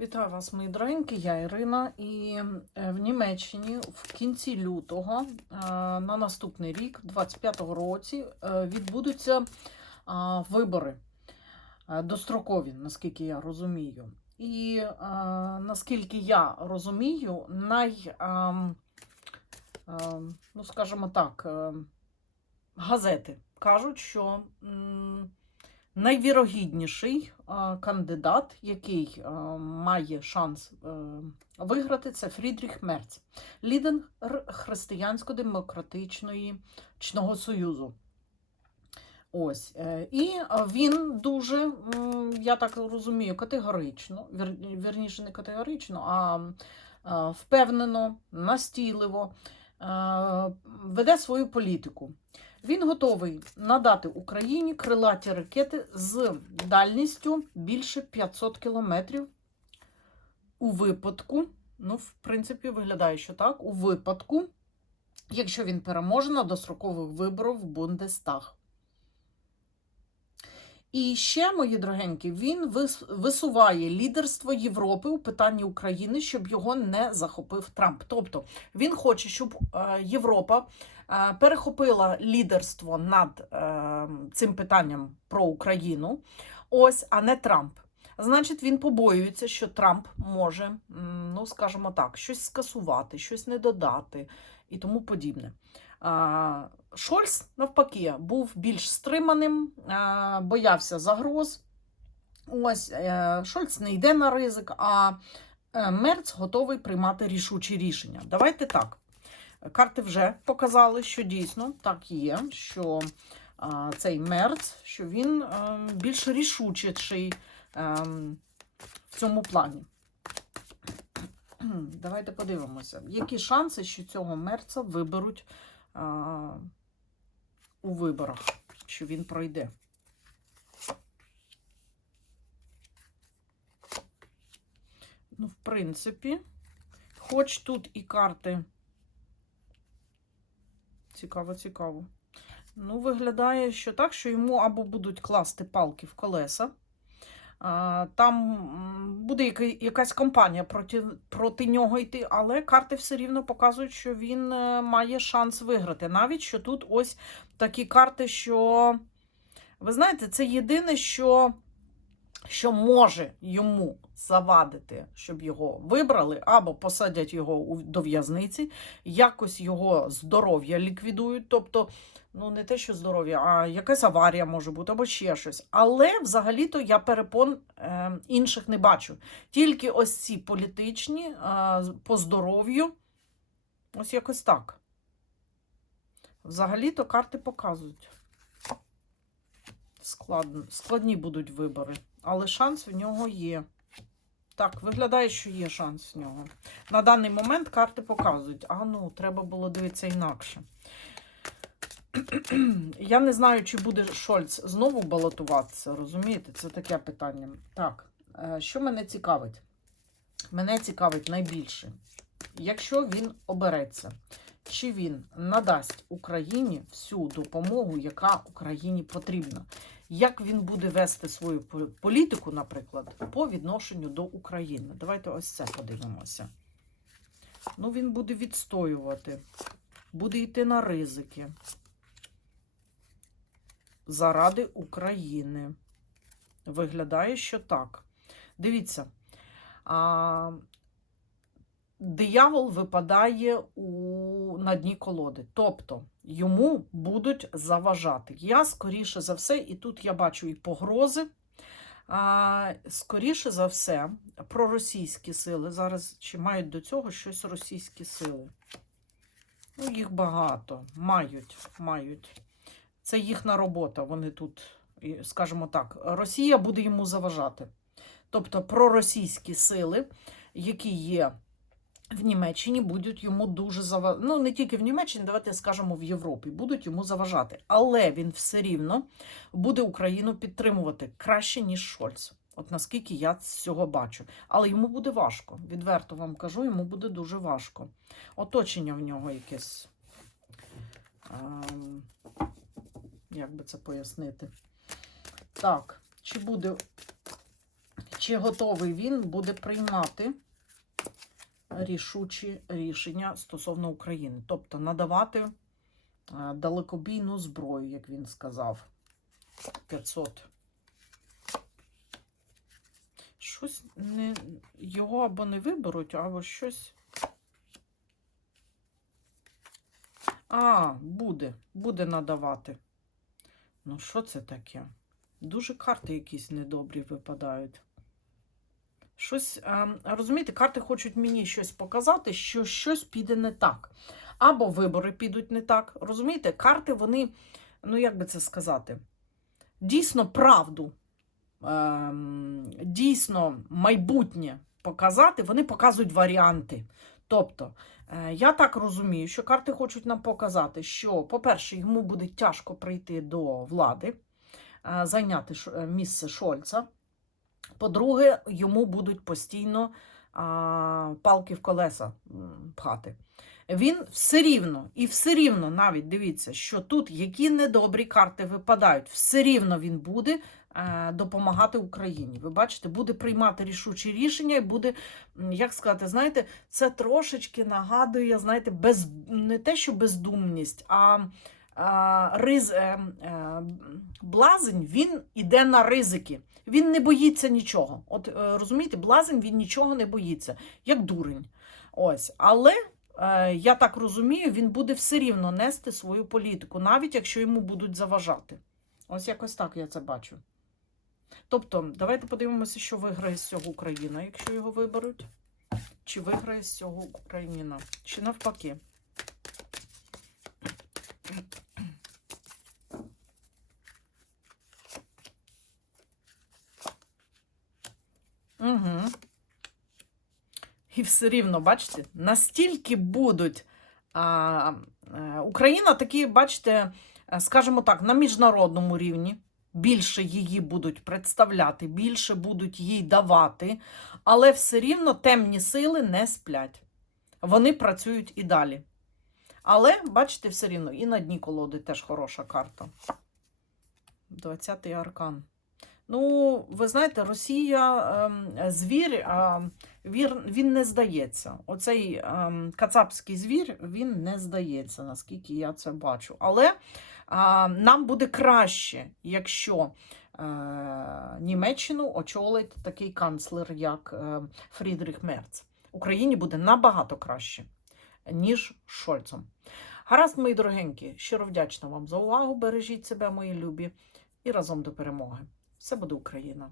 Вітаю вас, мої дорогенькі, я Ірина. І е, в Німеччині в кінці лютого е, на наступний рік, 25-го році, е, відбудуться вибори дострокові, наскільки я розумію. І наскільки я розумію, най, ну, скажімо так, газети кажуть, що. Найвірогідніший е, кандидат, який е, має шанс е, виграти, це Фрідріх Мерц, лідер Християнсько-демократичної Чного Союзу. Ось. І він дуже, я так розумію, категорично, вірніше, не категорично, а впевнено, настійливо веде свою політику. Він готовий надати Україні крилаті ракети з дальністю більше 500 кілометрів у випадку, ну, в принципі, виглядає, що так, у випадку, якщо він переможе на дострокових виборах в Бундестаг. І ще, мої дорогенькі, він вис- висуває лідерство Європи у питанні України, щоб його не захопив Трамп. Тобто він хоче, щоб е, Європа е, перехопила лідерство над е, цим питанням про Україну, ось, а не Трамп. Значить, він побоюється, що Трамп може, ну скажімо так, щось скасувати, щось не додати і тому подібне. Шольц, навпаки, був більш стриманим, боявся загроз. Ось е, Шольц не йде на ризик, а е, Мерц готовий приймати рішучі рішення. Давайте так. Карти вже показали, що дійсно так є, що цей Мерц, що він е, більш рішучіший в цьому плані. Давайте подивимося, які шанси, що цього мерца виберуть у виборах, що він пройде. Ну, в принципі, хоч тут і карти. Цікаво, цікаво. Ну, виглядає, що так, що йому або будуть класти палки в колеса. Там буде якась кампанія проти, проти нього йти, але карти все рівно показують, що він е, має шанс виграти. Навіть що тут ось такі карти, що ви знаєте, це єдине, що, що може йому завадити, щоб його вибрали, або посадять його до в'язниці, якось його здоров'я ліквідують. Тобто, ну не те, що здоров'я, а якась аварія може бути, або ще щось. Але взагалі-то я перепон е, інших не бачу. Тільки ось ці політичні е, по здоров'ю. Ось якось так. Взагалі-то карти показують. Складно, складні будуть вибори, але шанс в нього є. Так, виглядає, що є шанс в нього. На даний момент карти показують. А ну, треба було дивитися інакше. Я не знаю, чи буде Шольц знову балотуватися, розумієте? Це таке питання. Так, е, що мене цікавить? Мене цікавить найбільше, якщо він обереться, чи він надасть Україні всю допомогу, яка Україні потрібна. Як він буде вести свою політику, наприклад, по відношенню до України? Давайте ось це подивимося. Ну, він буде відстоювати, буде йти на ризики заради України. Виглядає, що так. Дивіться, а, диявол випадає у, на дні колоди. Тобто йому будуть заважати. Я, скоріше за все, і тут я бачу і погрози. А, скоріше за все, проросійські сили. Зараз чи мають до цього щось російські сили? Ну, їх багато. Мають, мають. Це їхня робота. Вони тут, скажімо так, Росія буде йому заважати. Тобто проросійські сили, які є в Німеччині, будуть йому дуже заважати. Ну, не тільки в Німеччині, давайте скажемо в Європі, будуть йому заважати. Але він все рівно буде Україну підтримувати краще, ніж Шольц. От наскільки я цього бачу. Але йому буде важко. Відверто вам кажу, йому буде дуже важко. Оточення в нього якесь. Ем, як би це пояснити? Так, чи буде чи готовий він буде приймати рішучі рішення стосовно України, тобто надавати е, далекобійну зброю, як він сказав. 500. Щось не його або не виберуть, або щось. А, буде, буде надавати. Ну, що це таке? Дуже карти якісь недобрі випадають. Щось, е, розумієте, карти хочуть мені щось показати, що щось піде не так. Або вибори підуть не так. Розумієте, карти, вони, ну як би це сказати, дійсно правду, ем, дійсно майбутнє показати, вони показують варіанти. Тобто, е, я так розумію, що карти хочуть нам показати, що, по-перше, йому буде тяжко прийти до влади, е, зайняти місце Шольца. По-друге, йому будуть постійно а, палки в колеса пхати. Він все рівно, і все рівно навіть дивіться, що тут які недобрі карти випадають, все рівно він буде е, допомагати Україні. Ви бачите, буде приймати рішучі рішення і буде, як сказати, знаєте, це трошечки нагадує, знаєте, без, не те, що бездумність, а, а риз, е, е, блазень, він іде на ризики. Він не боїться нічого. От е, розумієте, блазень він нічого не боїться, як дурень. Ось, але я так розумію, він буде все рівно нести свою політику, навіть якщо йому будуть заважати. Ось якось так я це бачу. Тобто, давайте подивимося, що виграє з цього Україна, якщо його виберуть. Чи виграє з цього Україна, чи навпаки. Угу. І все рівно, бачите, настільки будуть. А, е, Україна такі, бачите, е, скажімо так, на міжнародному рівні. Більше її будуть представляти, більше будуть їй давати, але все рівно темні сили не сплять. Вони працюють і далі. Але, бачите, все рівно, і на дні колоди теж хороша карта. 20-й аркан. Ну, ви знаєте, Росія ем, звір, а, він, не здається. Оцей ем, кацапський звір він не здається, наскільки я це бачу. Але нам буде краще, якщо е, Німеччину очолить такий канцлер, як е, Фрідріх Мерц. Україні буде набагато краще, ніж Шольцом. Гаразд, мої дорогенькі, щиро вдячна вам за увагу. Бережіть себе, мої любі, і разом до перемоги. Все буде Україна!